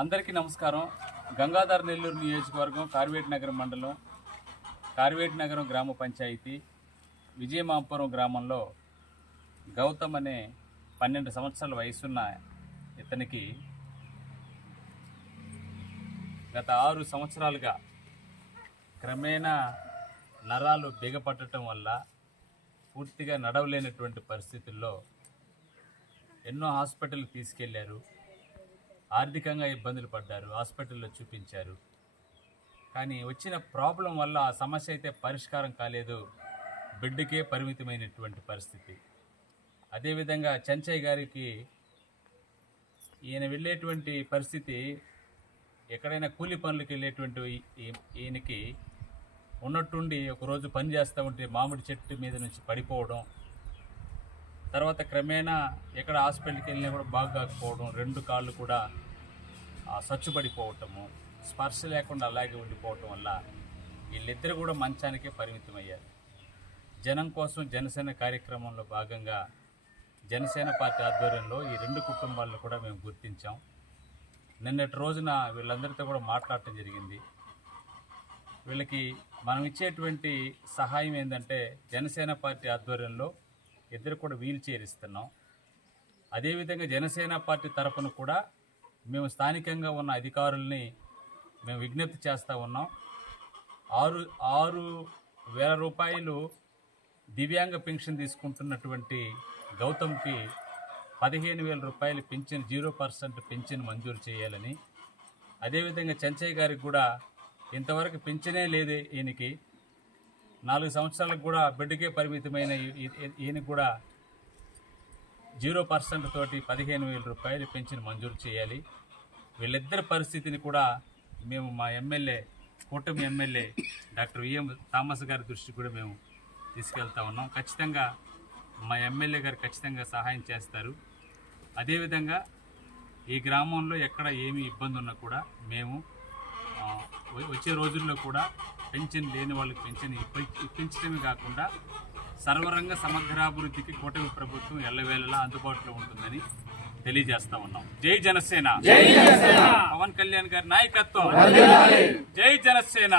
అందరికీ నమస్కారం. గంగాధర్ నెల్లూరు నియోజకవర్గం కార్వేటి నగరం మండలం కార్వేటి నగరం గ్రామ పంచాయతీ విజయమాంపురం గ్రామంలో గౌతమ్ అనే 12 సంవత్సరాల వయసున్న ఇతనికి గత 6 సంవత్సరాలుగా క్రమేణా నరాలు బిగపట్టడం వల్ల పూర్తిగా నడవలేనటువంటి పరిస్థితుల్లో ఎన్నో హాస్పిటల్కి తీసుకెళ్లారు. ఆర్థికంగా ఇబ్బందులు పడ్డారు, హాస్పిటల్లో చూపించారు. కానీ వచ్చిన ప్రాబ్లం వల్ల ఆ సమస్య అయితే పరిష్కారం కాలేదు, బెడ్కే పరిమితమైనటువంటి పరిస్థితి. అదేవిధంగా చెంచయ్య గారికి ఈయన వెళ్ళేటువంటి పరిస్థితి, ఎక్కడైనా కూలి పనులకు వెళ్ళేటువంటి ఈయనకి ఉన్నట్టుండి ఒకరోజు పని చేస్తూ ఉంటే మామిడి చెట్టు మీద నుంచి పడిపోవడం, తర్వాత క్రమేణా ఎక్కడ హాస్పిటల్కి వెళ్ళినా కూడా బాగా కాకపోవడం, 2 కాళ్ళు కూడా సచ్చుపడిపోవటము, స్పర్శ లేకుండా అలాగే ఉండిపోవటం వల్ల వీళ్ళిద్దరు కూడా మంచానికే పరిమితమయ్యారు. జనం కోసం జనసేన కార్యక్రమంలో భాగంగా జనసేన పార్టీ ఆధ్వర్యంలో ఈ 2 కుటుంబాలను కూడా మేము గుర్తించాం. నిన్నటి రోజున వీళ్ళందరితో కూడా మాట్లాడటం జరిగింది. వీళ్ళకి మనం ఇచ్చేటువంటి సహాయం ఏంటంటే, జనసేన పార్టీ ఆధ్వర్యంలో ఇద్దరు కూడా వీల్ చైర్ ఇస్తున్నాం. అదేవిధంగా జనసేన పార్టీ తరఫున కూడా మేము స్థానికంగా ఉన్న అధికారుల్ని మేము విజ్ఞప్తి చేస్తూ ఉన్నాం. 6,000 రూపాయలు దివ్యాంగ పెన్షన్ తీసుకుంటున్నటువంటి గౌతమ్కి 15,000 రూపాయలు పెన్షన్ 0% పెన్షన్ మంజూరు చేయాలని, అదేవిధంగా చెంచయ్య గారికి కూడా ఇంతవరకు పెన్షనే లేదు. ఈయనకి 4 సంవత్సరాలకు కూడా బెడ్కే పరిమితమైన ఈయనకి కూడా 0% తోటి 15,000 రూపాయలు పెన్షన్ మంజూరు చేయాలి. వీళ్ళిద్దరి పరిస్థితిని కూడా మేము మా ఎమ్మెల్యే, కూటమి ఎమ్మెల్యే డాక్టర్ విఎం థామస్ గారి దృష్టికి కూడా మేము తీసుకెళ్తా ఉన్నాం. ఖచ్చితంగా మా ఎమ్మెల్యే గారు ఖచ్చితంగా సహాయం చేస్తారు. అదేవిధంగా ఈ గ్రామంలో ఎక్కడ ఏమి ఇబ్బంది ఉన్నా కూడా మేము వచ్చే రోజుల్లో కూడా పెన్షన్ లేని వాళ్ళకి పెన్షన్ ఇప్పించడమే కాకుండా సర్వరంగ సమగ్రాభివృద్ధికి కూటమి ప్రభుత్వం ఎల్లవేళలా అందుబాటులో ఉంటుందని తెలియజేస్తా ఉన్నాం. జై జనసేన, పవన్ కళ్యాణ్ గారి నాయకత్వం, జై జనసేన.